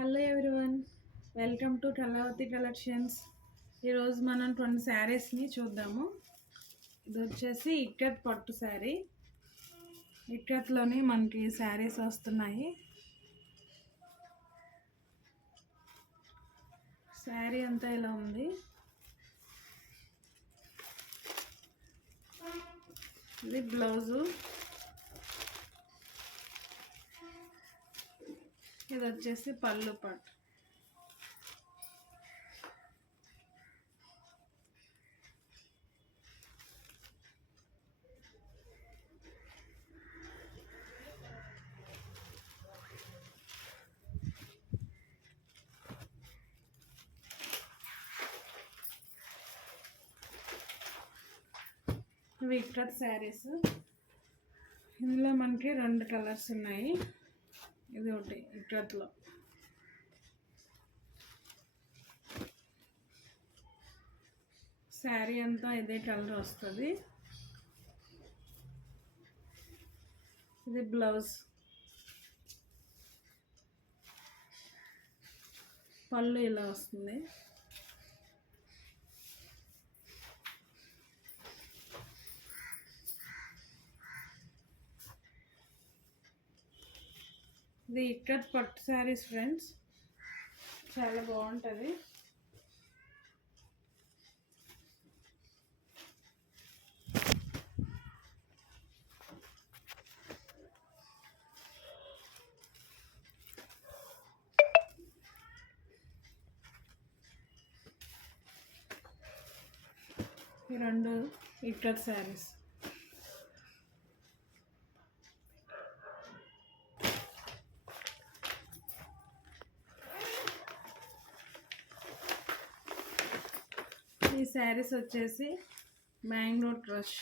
Hello everyone, welcome to Kalavathi collections. ఈరోజు మనం 20 శారీస్ని చూద్దాము. ఇది వచ్చేసి ఇక్కత్ పట్టు శారీ. ఇక్కత్లోని మనకి శారీస్ వస్తున్నాయి. శారీ అంతా ఇలా ఉంది. ఇది బ్లౌజు. ఇది వచ్చేసి పళ్ళు పట్టు. ఇవి ఇక్కత్ శారీస్. ఇందులో మనకి 2 కలర్స్ ఉన్నాయి. ఇది ఒకటి ఇక్కత్లో. శారీ అంతా ఇదే కలర్ వస్తుంది. ఇది బ్లౌజ్. పళ్ళు ఇలా వస్తుంది. ఇది ఇక్కత్ పట్టు శారీస్ ఫ్రెండ్స్, చాలా బాగుంటుంది. ఈ 2 ఇక్కత్ శారీస్. ఈ శారీస్ వచ్చేసి మ్యాంగో క్రష్.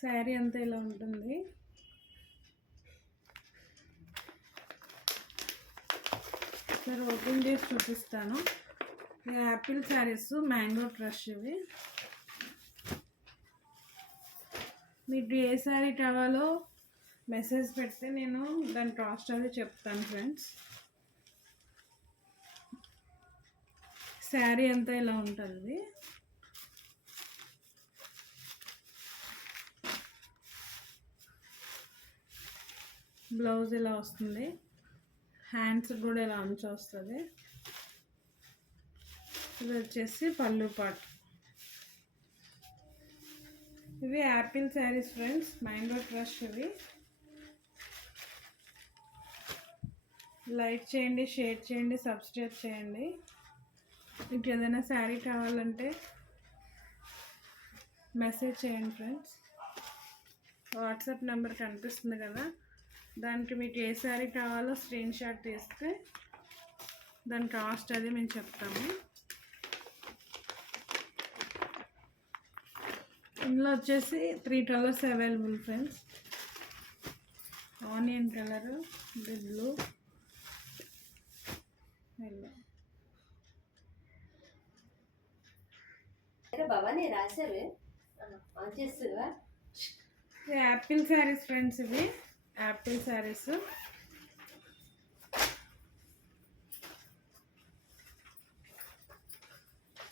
శారీ అంతా ఇలా ఉంటుంది. సరే ఓపెన్ చేసి చూపిస్తాను. ఇది యాపిల్ శారీస్, మ్యాంగో క్రష్. ఇవి మీకు ఏ శారీ కావాలో మెసేజ్ పెడితే నేను దాని కాస్ట్ అది చెప్తాను ఫ్రెండ్స్. శారీ అంతా ఇలా ఉంటుంది. బ్లౌజ్ ఇలా వస్తుంది. హ్యాండ్స్ కూడా ఇలా అంచు వస్తుంది. ఇది వచ్చేసి పళ్ళు పాటు. ఇవి యాపిల్ శారీస్ ఫ్రెండ్స్, మ్యాంగో క్రష్. ఇవి లైక్ చేయండి, షేర్ చేయండి, సబ్స్క్రైబ్ చేయండి. మీకు ఏదైనా శారీ కావాలంటే మెసేజ్ చేయండి ఫ్రెండ్స్. వాట్సాప్ నెంబర్ కనిపిస్తుంది కదా, దానికి మీకు ఏ శారీ కావాలో స్క్రీన్ షాట్ తీస్తే దాని కాస్ట్ అది మేము చెప్తాము. ఇందులో వచ్చేసి 3 colours available friends. Onion colour, blue, yellow. Apple saris ఫ్రెండ్స్. ఇవి యాపిల్ శారీస్.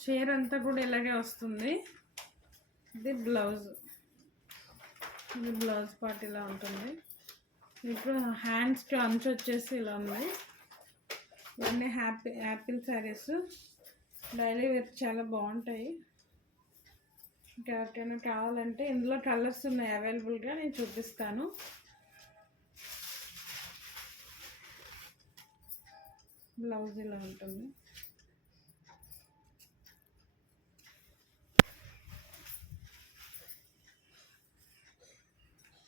చీర అంతా కూడా ఇలాగే వస్తుంది. ఇది బ్లౌజ్. ఇది బ్లౌజ్ పార్ట్ ఇలా ఉంటుంది. ఇప్పుడు హ్యాండ్స్కి అంచు వచ్చేసి ఇలా ఉంది. ఇవన్నీ యాపిల్ శారీస్. డైలీ వేర్ చాలా బాగుంటాయి. ఎవరికైనా కావాలంటే ఇందులో కలర్స్ ఉన్నాయి అవైలబుల్గా, నేను చూపిస్తాను. బ్లౌజ్ ఇలా ఉంటుంది.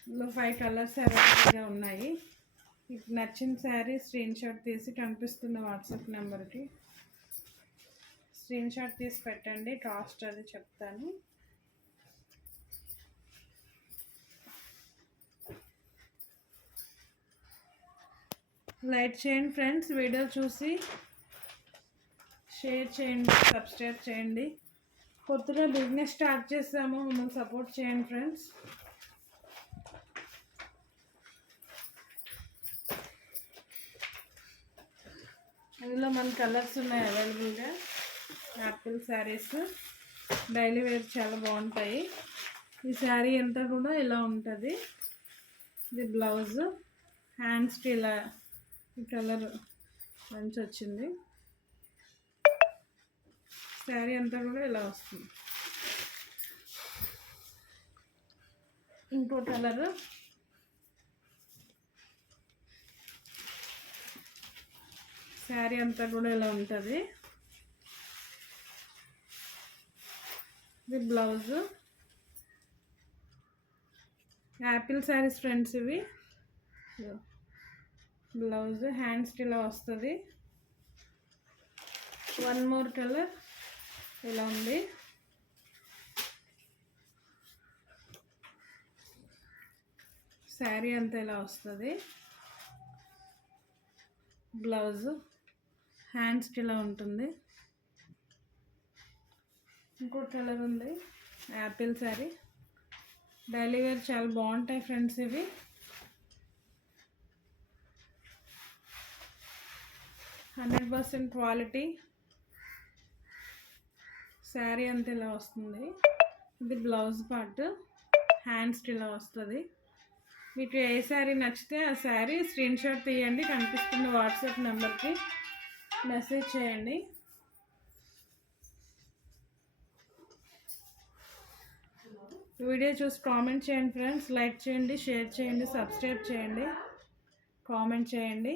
ఇందులో 5 కలర్స్ అవైలబుల్గా ఉన్నాయి. మీకు నచ్చిన శారీ స్క్రీన్ షాట్ తీసి కనిపిస్తున్న వాట్సాప్ నెంబర్కి స్క్రీన్ షాట్ తీసి పెట్టండి. కాస్ట్ అది చెప్తాను. లైక్ చేయండి ఫ్రెండ్స్, వీడియో చూసి షేర్ చేయండి, సబ్స్క్రైబ్ చేయండి. కొత్తగా బిజినెస్ స్టార్ట్ చేసాము, మమ్మల్ని సపోర్ట్ చేయండి ఫ్రెండ్స్. ఇందులో మన కలర్స్ ఉన్నాయి అవైలబుల్గా. యాపిల్ శారీస్ డైలీ వేర్ చాలా బాగుంటాయి. ఈ శారీ అంతా కూడా ఇలా ఉంటుంది. ఇది బ్లౌజ్, హ్యాండ్స్కి ఇలా ఈ కలర్ మంచి వచ్చింది. శారీ అంతా కూడా ఇలా వస్తుంది. ఇంకో కలర్ శారీ అంతా కూడా ఇలా ఉంటుంది. ఇది బ్లౌజ్, యాపిల్ శారీస్ ఫ్రెండ్స్ ఇవి. బ్లౌజ్ హ్యాండ్స్కి ఇలా వస్తుంది. వన్ మోర్ కలర్ ఇలా ఉంది. శారీ అంతా ఇలా వస్తుంది. బ్లౌజ్ హ్యాండ్స్కి ఇలా ఉంటుంది. ఇంకో కలర్ ఉంది, యాపిల్ శారీ. డైలీ వేర్ చాలా బాగుంటాయి ఫ్రెండ్స్ ఇవి. %100% క్వాలిటీ. శారీ అంతా ఇలా వస్తుంది. ఇది బ్లౌజ్ పార్ట్, హ్యాండ్స్కి ఇలా వస్తుంది. మీకు ఏ శారీ నచ్చితే ఆ శారీ స్క్రీన్ షాట్ తీయండి, కనిపిస్తున్న వాట్సాప్ నెంబర్కి మెసేజ్ చేయండి. వీడియో చూసి కామెంట్ చేయండి ఫ్రెండ్స్. లైక్ చేయండి, షేర్ చేయండి, సబ్స్క్రైబ్ చేయండి, కామెంట్ చేయండి.